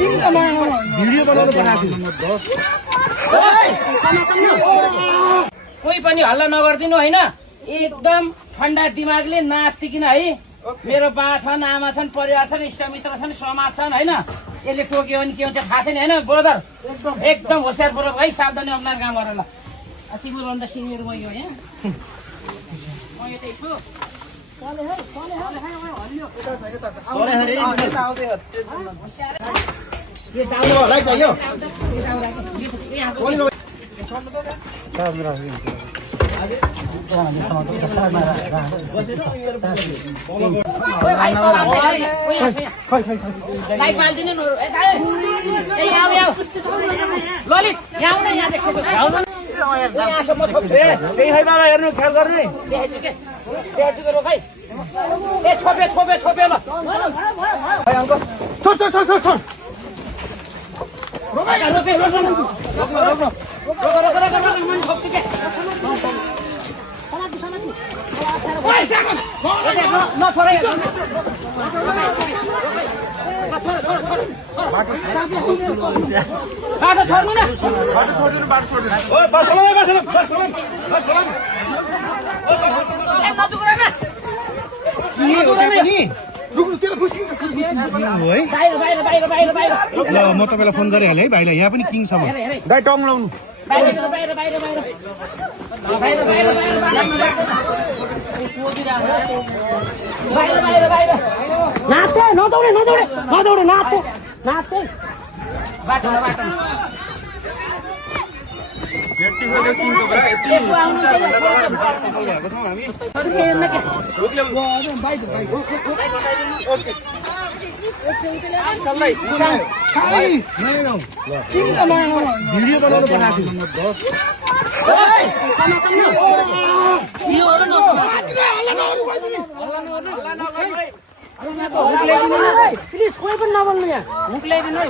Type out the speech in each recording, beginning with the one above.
Video बनाउनु बनाएको कोही पनि हल्ला नगरिदिनु होइन। एकदम ठन्डा दिमागले नाच्दिकिन है। मेरो बा छन्, आमा छन्, परिवार छन्, इष्टमित्र छन्, समाज छन् होइन। यसले टोक्यो भने के हुन्छ थाहा छैन होइन। ब्रदर एकदम होसियार पूर्वक है, सावधानी अपनाएर काम गर ल। तिमीभन्दा सिनियर म यो यहाँ म यतै छु। लाइट बाल्दिनु न ललित यहाँ आउन यहाँ देखेको यहाँसम्म छोप्छु त्यही खै बाबा हेर्नु ख्याल गर्ने देखेछु के रोकाइ ए छोपे छोपे छोपे ल छोड छोड छोड छोड छोड रोका रोके रोका रोका रोका रोका रोका रोका मन छोप्छु के ओइ साको न छोडे बाटो छोड्नु न बाटो छोड्दिनु बाटो छोड्दिनु ओइ बस ए नदुरा न म तपाईँलाई फोन गरिहालेँ है भाइलाई। यहाँ पनि किङसम्म दाइ टङ लाउनु नाच्दै नदौडे नदौडे नदौडे नाच्दै नाच्दै बाटो बाटो भिडियो बनाउनु बनाएको प्लिज कोही पनि नबोल्नु यहाँ हुक ल्याइदिनु है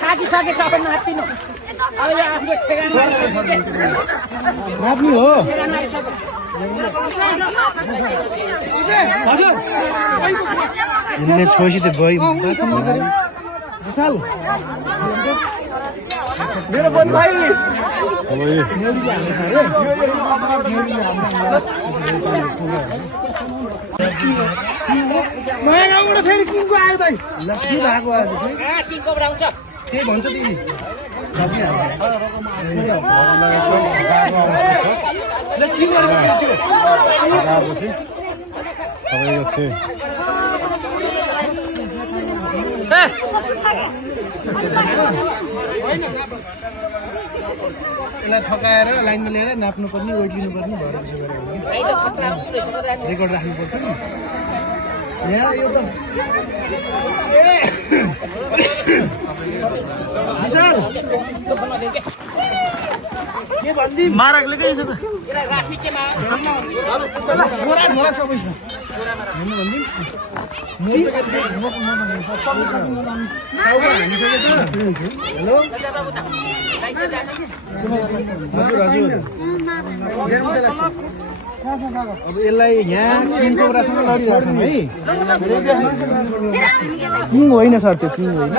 थाकिसकेछ अब नाच्दिनु अब यो आफ्नो ठेगाना नाच्नु हो इनले छोसी त गई विशाल मेरो बन भाइ नयाँ गाउँबाट फेरि किङको आयो दाइ ल के भएको आज चाहिँ किङको आउँछ के भन्छ तिमी यसलाई थकाएर लाइनमा लिएर नाप्नु पर्ने वेट लिनुपर्ने भएर रेकर्ड राख्नुपर्छ नि यहाँ यो त विशाल के भन्दी मारकले के यसो त छोरा छोरा सबै छ हेर्नु भन्दिम हेलो हजुर हजुर अब यसलाई यहाँ किङ कोब्रासँग लडिरहेछौँ है किङ होइन सर त्यो किङ होइन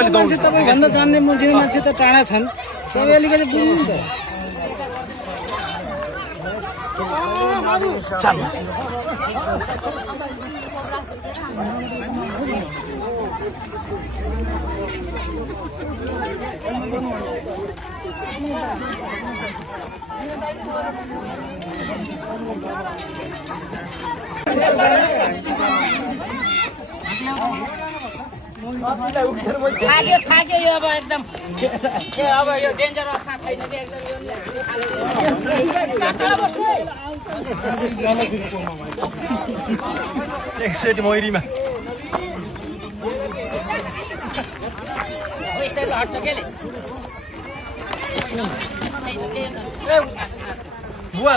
एकदम भन्दा जान्ने मान्छे त टाढा छन् तपाईँ अलिकति बुझ्नु नि त थाक्यो यो अब एकदम अब यो डेन्जर अवस्था छैन कि एकचोटि मैरीमा हट्छ के बुवा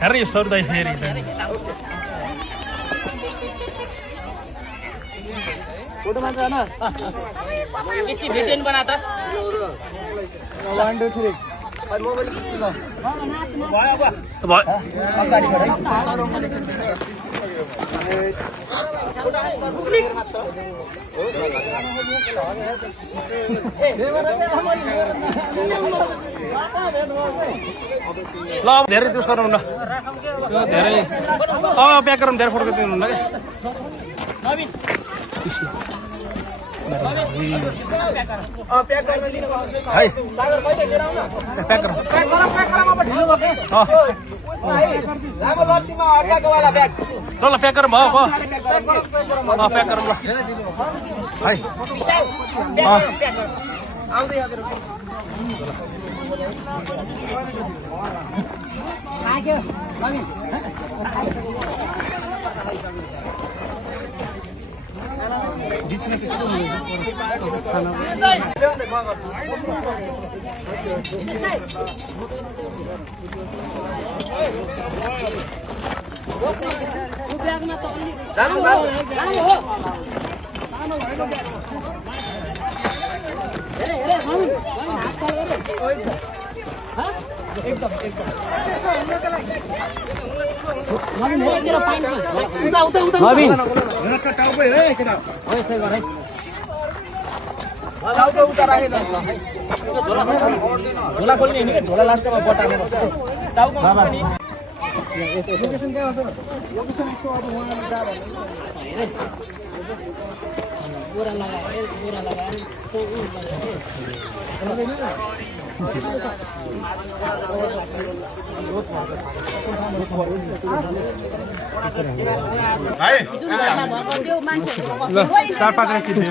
हेर यो सर्दै फेरि यति भिडियो बना त 1 2 3 ल धेरै त्यसो गरौँ न धेरै प्याक गरौँ धेरै फोटो दिनु ल ल प्याक गरौँ भयो प्याक गरौँ ल झोला खोल्ने नि झोला लास्टमा बटार्ने टाउको नि लोकेसन कहाँ हो लोकेसन यस्तो अब उहाँ जा भने बोरा लगाए तो चार पाँच किन्ने